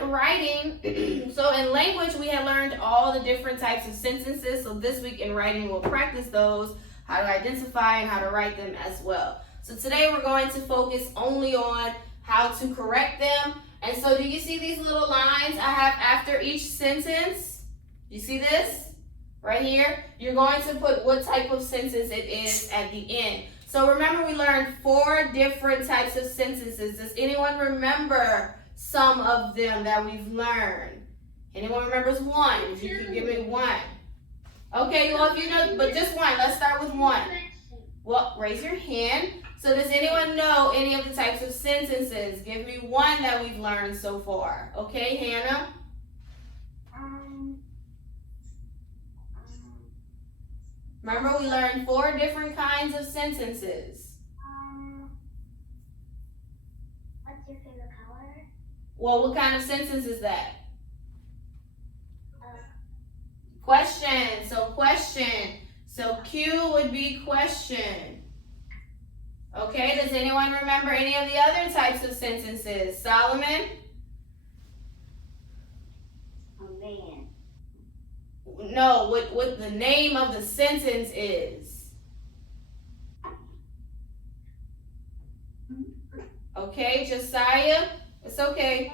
on writing, so in language we had learned all the different types of sentences. So this week in writing we'll practice those, how to identify and how to write them as well. So today we're going to focus only on how to correct them. And so do you see these little lines I have after each sentence? You see this? Right here? You're going to put what type of sentence it is at the end. So remember we learned 4 different types of sentences. Does anyone remember some of them that we've learned? Anyone remembers one? If you can give me one. Okay, well, if you know, but just one. Let's start with one. Well, raise your hand. So does anyone know any of the types of sentences? Give me one that we've learned so far. Okay, Hannah? Remember, we learned 4 different kinds of sentences. What's your favorite color? Well, what kind of sentence is that? Question. So question. So Q would be question. Okay, does anyone remember any of the other types of sentences? Solomon? Command. No, what the name of the sentence is. Okay, Josiah? It's okay.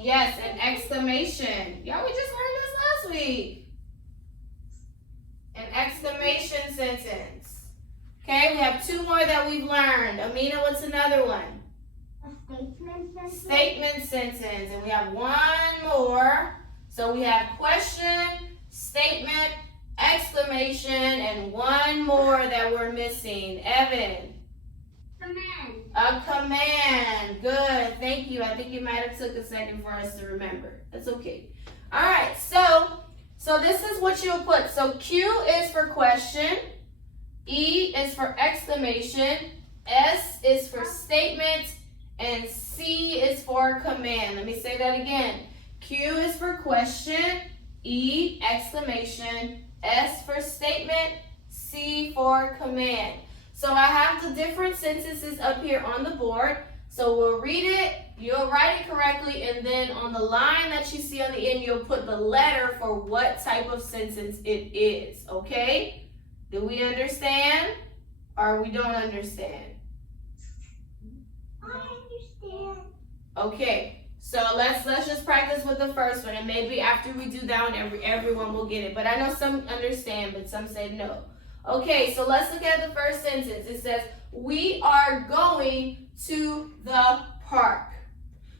Yes, an exclamation. Y'all, we just learned this last week. An exclamation sentence. Okay, we have 2 more that we've learned. Amina, what's another one? A statement sentence. Statement sentence. And we have 1 more. So we have question, statement, exclamation, and 1 more that we're missing. Evan. Command. A command. Good. Thank you. I think it might have took a second for us to remember. That's okay. All right. So this is what you'll put. So Q is for question. E is for exclamation. S is for statement. And C is for command. Let me say that again. Q is for question. E, exclamation. S for statement. C for command. So I have the different sentences up here on the board. So we'll read it, you'll write it correctly, and then on the line that you see on the end, you'll put the letter for what type of sentence it is, okay? Do we understand or we don't understand? I understand. Okay, so let's just practice with the first one, and maybe after we do that one, everyone will get it. But I know some understand, but some say no. Okay, so let's look at the first sentence. It says, we are going to the park.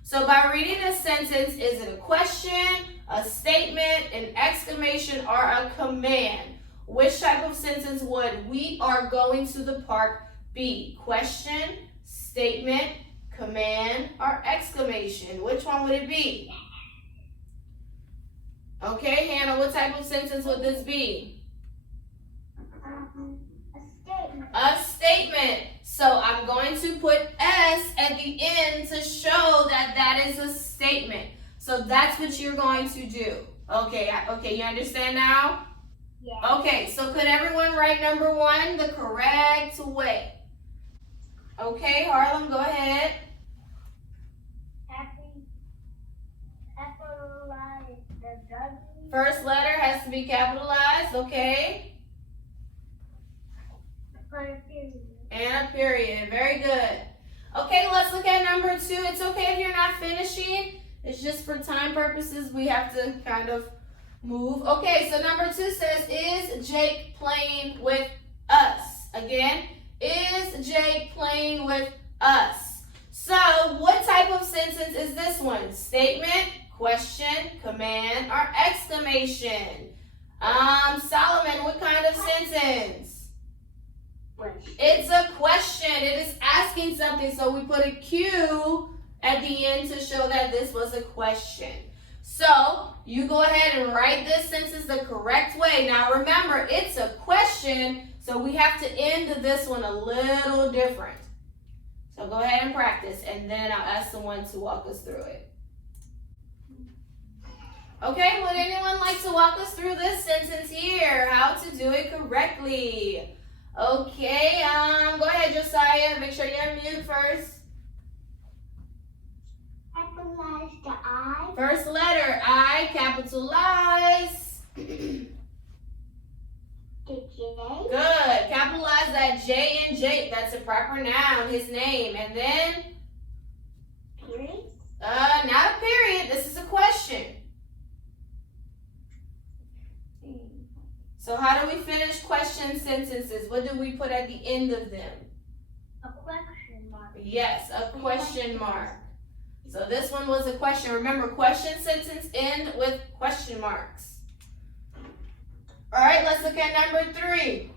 So by reading this sentence, is it a question, a statement, an exclamation, or a command? Which type of sentence would we are going to the park be? Question, statement, command, or exclamation? Which one would it be? Okay, Hannah, what type of sentence would this be? A statement. A statement. So I'm going to put S at the end to show that that is a statement. So that's what you're going to do. Okay, you understand now? Yeah. Okay, so could everyone write number 1 the correct way? Okay, Harlem, go ahead. Capitalize the W. First letter has to be capitalized, okay? And a period. Very good. Okay, let's look at number 2. It's okay if you're not finishing. It's just for time purposes. We have to kind of move. Okay, so number 2 says, is Jake playing with us? Again, is Jake playing with us? So what type of sentence is this one? Statement, question, command, or exclamation? Solomon, what kind of sentence? It's a question. It is asking something. So we put a Q at the end to show that this was a question. So you go ahead and write this sentence the correct way. Now remember, it's a question, so we have to end this one a little different. So go ahead and practice, and then I'll ask someone to walk us through it. Okay, would anyone like to walk us through this sentence here? How to do it correctly? Okay, go ahead, Josiah. Make sure you're on mute first. Capitalize First letter, I, capitalize. The J. Good. Capitalize that J in Jake. That's a proper noun, his name. And then, Period. not a period. This is a question. So how do we finish question sentences? What do we put at the end of them? A question mark. Yes, a question mark. So this one was a question. Remember, question sentence end with question marks. All right, let's look at number 3.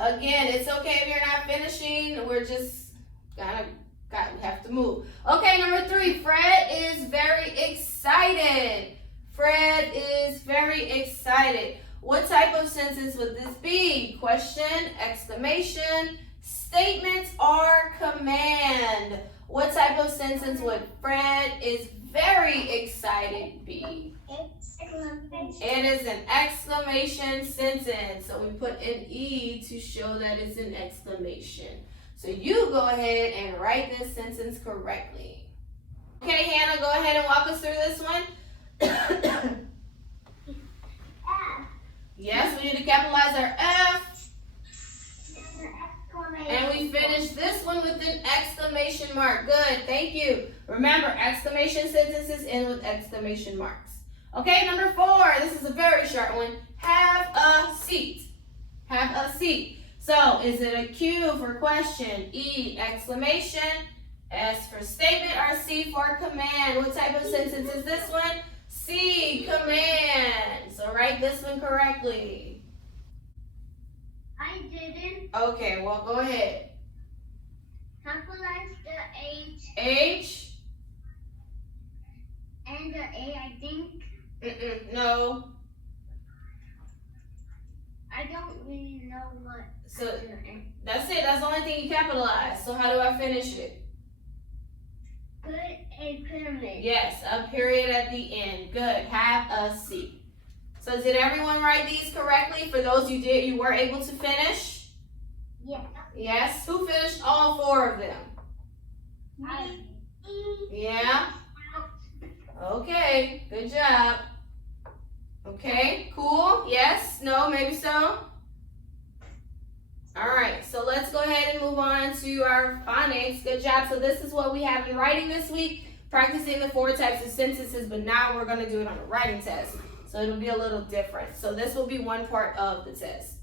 Again, it's okay if you're not finishing. We're just we have to move. Okay, number 3. Fred is very excited. Fred is very excited. What type of sentence would this be? Question, exclamation, statement, or command? What type of sentence would Fred is very excited be? Exclamation. It is an exclamation sentence. So we put an E to show that it's an exclamation. So you go ahead and write this sentence correctly. Okay, Hannah, go ahead and walk us through this one. F. Yes, we need to capitalize our F. Exclamation. And we finish this one with an exclamation mark. Good, thank you. Remember, exclamation sentences end with exclamation marks. Okay, number 4. This is a very short one. Have a seat. Have a seat. So, is it a Q for question, E, exclamation, S for statement, or C for command? What type of sentence is this one? C, command. So, write this one correctly. I didn't Okay, well, go ahead. capitalize the H H. and the A. I think No. I don't really know what. So, I do. that's it. That's the only thing you capitalize. So, how do I finish it? Put a pyramid. Yes, a period at the end. Good. Have a seat. So did everyone write these correctly? For those you were able to finish? Yeah. Yes. Who finished all 4 of them? Yeah. Okay. Good job. Okay. Cool. Yes. No. Maybe so. All right. So let's go ahead and move on to our phonics. Good job. So this is what we have in writing this week. Practicing the 4 types of sentences, but now we're going to do it on a writing test. So it'll be a little different. So this will be one part of the test.